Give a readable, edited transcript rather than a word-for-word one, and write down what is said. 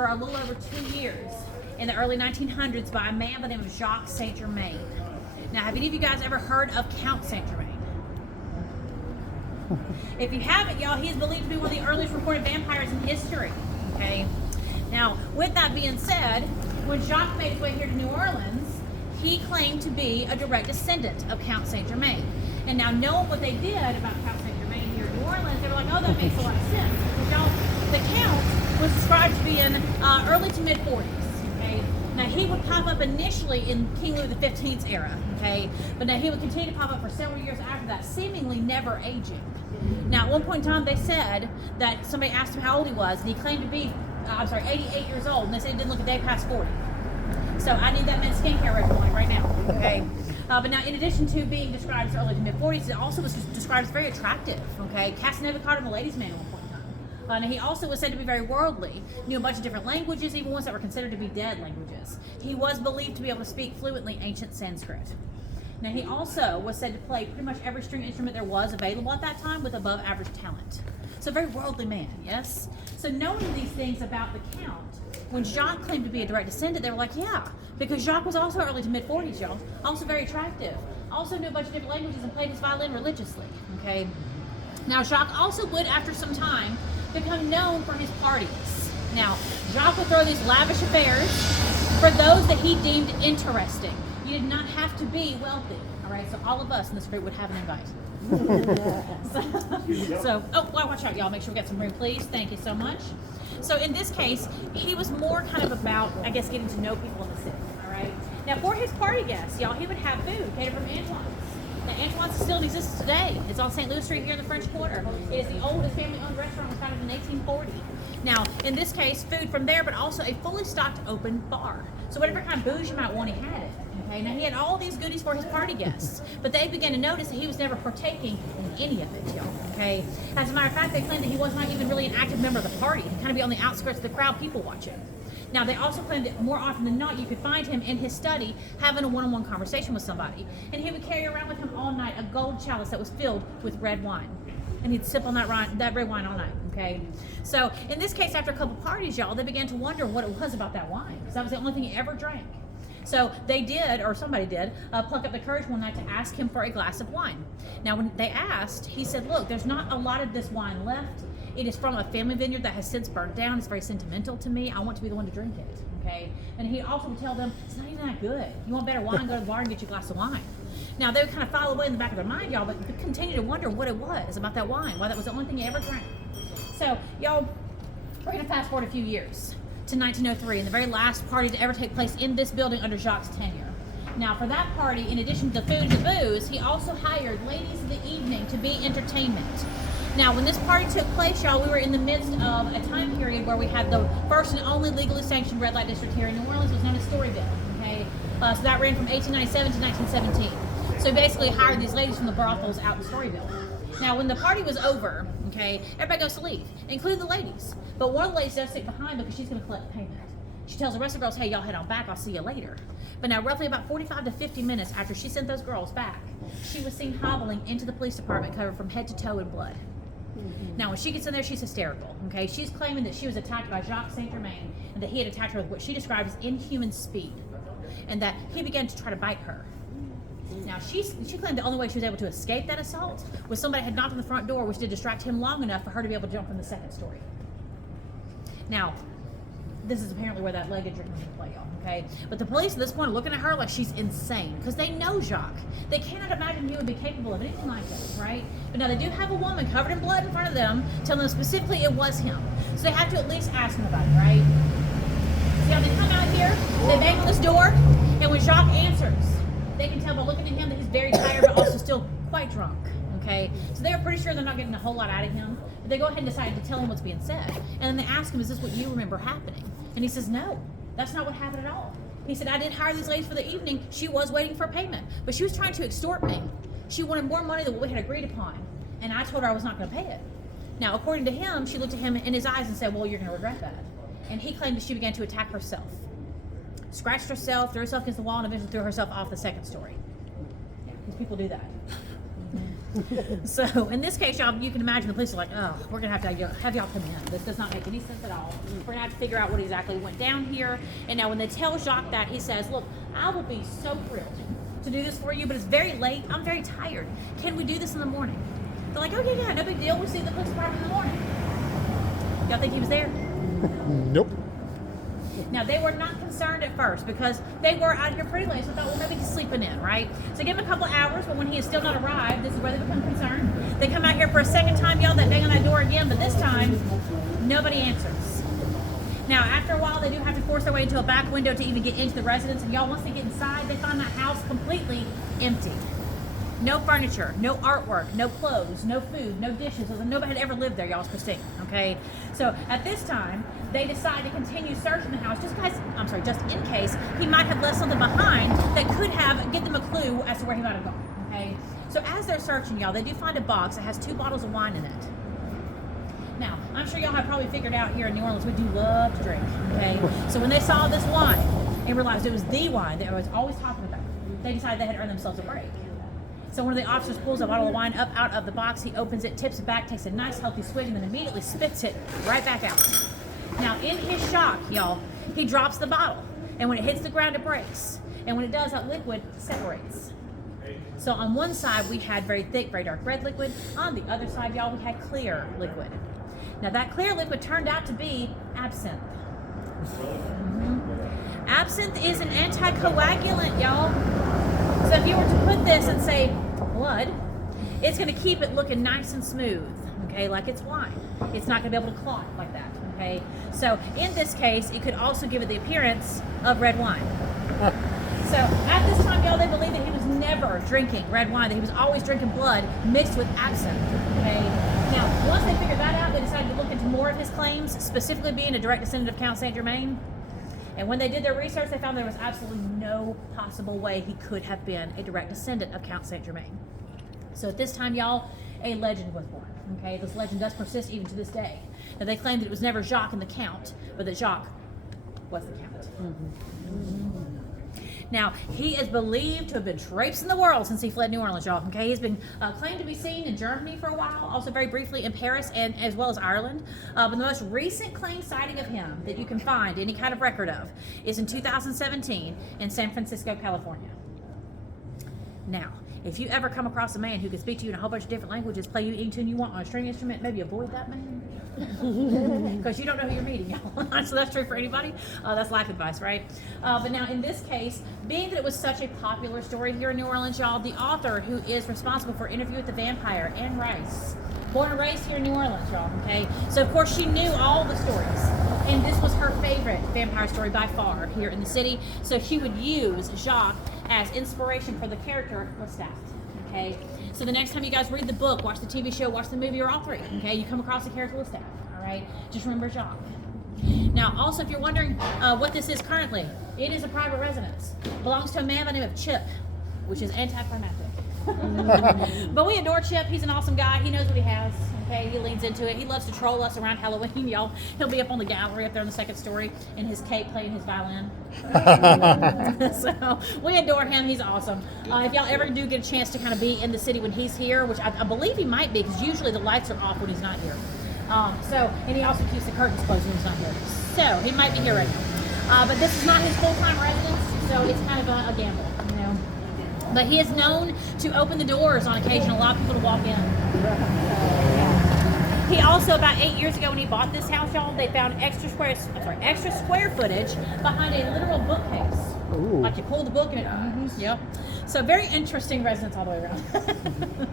for a little over 2 years in the early 1900s by a man by the name of Jacques St. Germain. Now, have any of you guys ever heard of Count St. Germain? If you haven't, y'all, he is believed to be one of the earliest recorded vampires in history. Okay. Now, with that being said, when Jacques made his way here to New Orleans, he claimed to be a direct descendant of Count St. Germain. And now, knowing what they did about Count St. Germain here in New Orleans, they were like, oh, that makes a lot of sense. Because y'all, the Count was described to be in early to mid-40s. Okay. Now, he would pop up initially in King Louis XV's era. Okay. But now he would continue to pop up for several years after that, seemingly never aging. Now, at one point in time, they said that somebody asked him how old he was, and he claimed to be, 88 years old, and they said he didn't look a day past 40. So I need that man's skincare regimen right now, okay? But now, in addition to being described as early to mid-40s, it also was described as very attractive, okay? Casanova called him a ladies' man at one point in time. Now, he also was said to be very worldly, knew a bunch of different languages, even ones that were considered to be dead languages. He was believed to be able to speak fluently ancient Sanskrit. Now, he also was said to play pretty much every string instrument there was available at that time with above average talent. So a very worldly man, yes? So knowing these things about the Count, when Jacques claimed to be a direct descendant, they were like, yeah, because Jacques was also early to mid-40s, y'all. Also very attractive. Also knew a bunch of different languages and played his violin religiously, okay? Now, Jacques also would, after some time, become known for his parties. Now, Jacques would throw these lavish affairs for those that he deemed interesting. You did not have to be wealthy, all right? So all of us in this group would have an invite. Watch out, y'all. Make sure we got some room, please. Thank you so much. So in this case, he was more kind of about, I guess, getting to know people in the city, all right? Now, for his party guests, y'all, he would have food catered from Antoine's. Now, Antoine's still exists today. It's on St. Louis Street here in the French Quarter. It is the oldest family-owned restaurant. It was founded in 1840. Now, in this case, food from there, but also a fully stocked open bar. So whatever kind of booze you might want, he had it. Okay, now he had all these goodies for his party guests, but they began to notice that he was never partaking in any of it, y'all. Okay, as a matter of fact, they claimed that he was not even really an active member of the party. He'd kind of be on the outskirts of the crowd, people watching. Now, they also claimed that more often than not, you could find him in his study having a one-on-one conversation with somebody, and he would carry around with him all night a gold chalice that was filled with red wine, and he'd sip on that red wine all night. Okay, so in this case, after a couple parties, y'all, they began to wonder what it was about that wine, because that was the only thing he ever drank. So they did, or somebody did, pluck up the courage one night to ask him for a glass of wine. Now, when they asked, he said, look, there's not a lot of this wine left. It is from a family vineyard that has since burnt down. It's very sentimental to me. I want to be the one to drink it, okay? And he also would tell them, it's not even that good. You want better wine, go to the bar and get you a glass of wine. Now, they would kind of follow away in the back of their mind, y'all, but continue to wonder what it was about that wine, why that was the only thing he ever drank. So, y'all, we're going to fast forward a few years to 1903, and the very last party to ever take place in this building under Jacques' tenure. Now, for that party, in addition to the food and the booze, he also hired ladies of the evening to be entertainment. Now, when this party took place, y'all, we were in the midst of a time period where we had the first and only legally sanctioned red light district here in New Orleans. It was known as Storyville, okay? So that ran from 1897 to 1917. So he basically hired these ladies from the brothels out in Storyville. Now, when the party was over, okay, everybody goes to leave, including the ladies. But one of the ladies does stick behind because she's going to collect payment. She tells the rest of the girls, hey, y'all head on back, I'll see you later. But now, roughly about 45 to 50 minutes after she sent those girls back, she was seen hobbling into the police department covered from head to toe in blood. Now, when she gets in there, she's hysterical, okay? She's claiming that she was attacked by Jacques St. Germain and that he had attacked her with what she described as inhuman speed and that he began to try to bite her. Now, she claimed the only way she was able to escape that assault was somebody had knocked on the front door, which did distract him long enough for her to be able to jump from the second story. Now, this is apparently where that leg injury comes into play, y'all, okay? But the police at this point are looking at her like she's insane because they know Jacques. They cannot imagine he would be capable of anything like this, right? But now they do have a woman covered in blood in front of them telling them specifically it was him. So they have to at least ask him about it, right? See how they come out here, they bang on this door, and when Jacques answers, they can tell by looking at him that he's very tired but also still quite drunk, okay? So they're pretty sure they're not getting a whole lot out of him. But they go ahead and decide to tell him what's being said. And then they ask him, is this what you remember happening? And he says, no, that's not what happened at all. He said, I did hire these ladies for the evening. She was waiting for payment, but she was trying to extort me. She wanted more money than what we had agreed upon. And I told her I was not going to pay it. Now, according to him, she looked at him in his eyes and said, well, you're going to regret that. And he claimed that she began to attack herself. Scratched herself, threw herself against the wall, and eventually threw herself off the second story. Yeah, these people do that. So in this case, y'all, you can imagine the police are like, oh, we're gonna have to have y'all come in. This does not make any sense at all. We're gonna have to figure out what exactly went down here. And now when they tell Jacques that, he says, look, I will be so thrilled to do this for you, but it's very late. I'm very tired. Can we do this in the morning? They're like, okay, yeah, no big deal. We'll see the police department in the morning. Y'all think he was there? Nope. Now, they were not concerned at first because they were out here pretty late, so thought, well, maybe he's sleeping in, right? So give him a couple of hours, but when he has still not arrived, this is where they become concerned. They come out here for a second time, y'all, that bang on that door again, but this time, nobody answers. Now, after a while, they do have to force their way into a back window to even get into the residence, and y'all, once they get inside, they find that house completely empty. No furniture, no artwork, no clothes, no food, no dishes. Nobody had ever lived there, y'all. It's pristine, okay? So at this time, they decide to continue searching the house just in case he might have left something behind that could have get them a clue as to where he might have gone, okay? So as they're searching, y'all, they do find a box that has 2 bottles of wine in it. Now, I'm sure y'all have probably figured out here in New Orleans, we do love to drink, okay? So when they saw this wine and realized it was the wine that I was always talking about, they decided they had earned themselves a break. So one of the officers pulls a bottle of wine up out of the box. He opens it, tips it back, takes a nice healthy swig, and then immediately spits it right back out. Now, in his shock, y'all, he drops the bottle. And when it hits the ground, it breaks. And when it does, that liquid separates. So on one side, we had very thick, very dark red liquid. On the other side, y'all, we had clear liquid. Now, that clear liquid turned out to be absinthe. Absinthe is an anticoagulant, y'all. So if you were to put this and say blood, it's going to keep it looking nice and smooth, okay, like it's wine. It's not going to be able to clot like that, okay? So in this case, it could also give it the appearance of red wine. So at this time, y'all, they believe that he was never drinking red wine, that he was always drinking blood mixed with absinthe, okay? Now, once they figured that out, they decided to look into more of his claims, specifically being a direct descendant of Count St. Germain. And when they did their research, they found there was absolutely no possible way he could have been a direct descendant of Count St. Germain. So at this time, y'all, a legend was born. Okay, this legend does persist even to this day. Now they claim that it was never Jacques and the Count, but that Jacques was the Count. Now, he is believed to have been traipsing the world since he fled New Orleans, y'all. Okay, he's been claimed to be seen in Germany for a while, also very briefly in Paris and as well as Ireland. But the most recent claimed sighting of him that you can find any kind of record of is in 2017 in San Francisco, California. Now, if you ever come across a man who can speak to you in a whole bunch of different languages, play you any tune you want on a string instrument, maybe avoid that man. Because you don't know who you're meeting, y'all. So that's true for anybody. That's life advice, right? But now in this case, being that it was such a popular story here in New Orleans, y'all, the author who is responsible for Interview with the Vampire, Anne Rice, born and raised here in New Orleans, y'all, okay? So of course she knew all the stories. And this was her favorite vampire story by far here in the city. So she would use Jacques as inspiration for the character Lestat. Okay, so the next time you guys read the book, watch the TV show, watch the movie, or all three, okay, you come across the character Lestat. All right, just remember Jacques. Now, also, if you're wondering what this is currently, it is a private residence. It belongs to a man by the name of Chip, which is anticlimactic. But we adore Chip. He's an awesome guy. He knows what he has. Okay, he leans into it. He loves to troll us around Halloween, y'all. He'll be up on the gallery up there on the second story in his cape playing his violin. So we adore him. He's awesome. If y'all ever do get a chance to kind of be in the city when he's here, which I believe he might be, because usually the lights are off when he's not here. And he also keeps the curtains closed when he's not here. So he might be here right now. But this is not his full-time residence, so it's kind of a gamble, you know. But he is known to open the doors on occasion, allow people to walk in. He also, about 8 years ago when he bought this house, y'all, they found extra square footage behind a literal bookcase. Ooh. Like you pull the book and it, yep. So very interesting residence all the way around.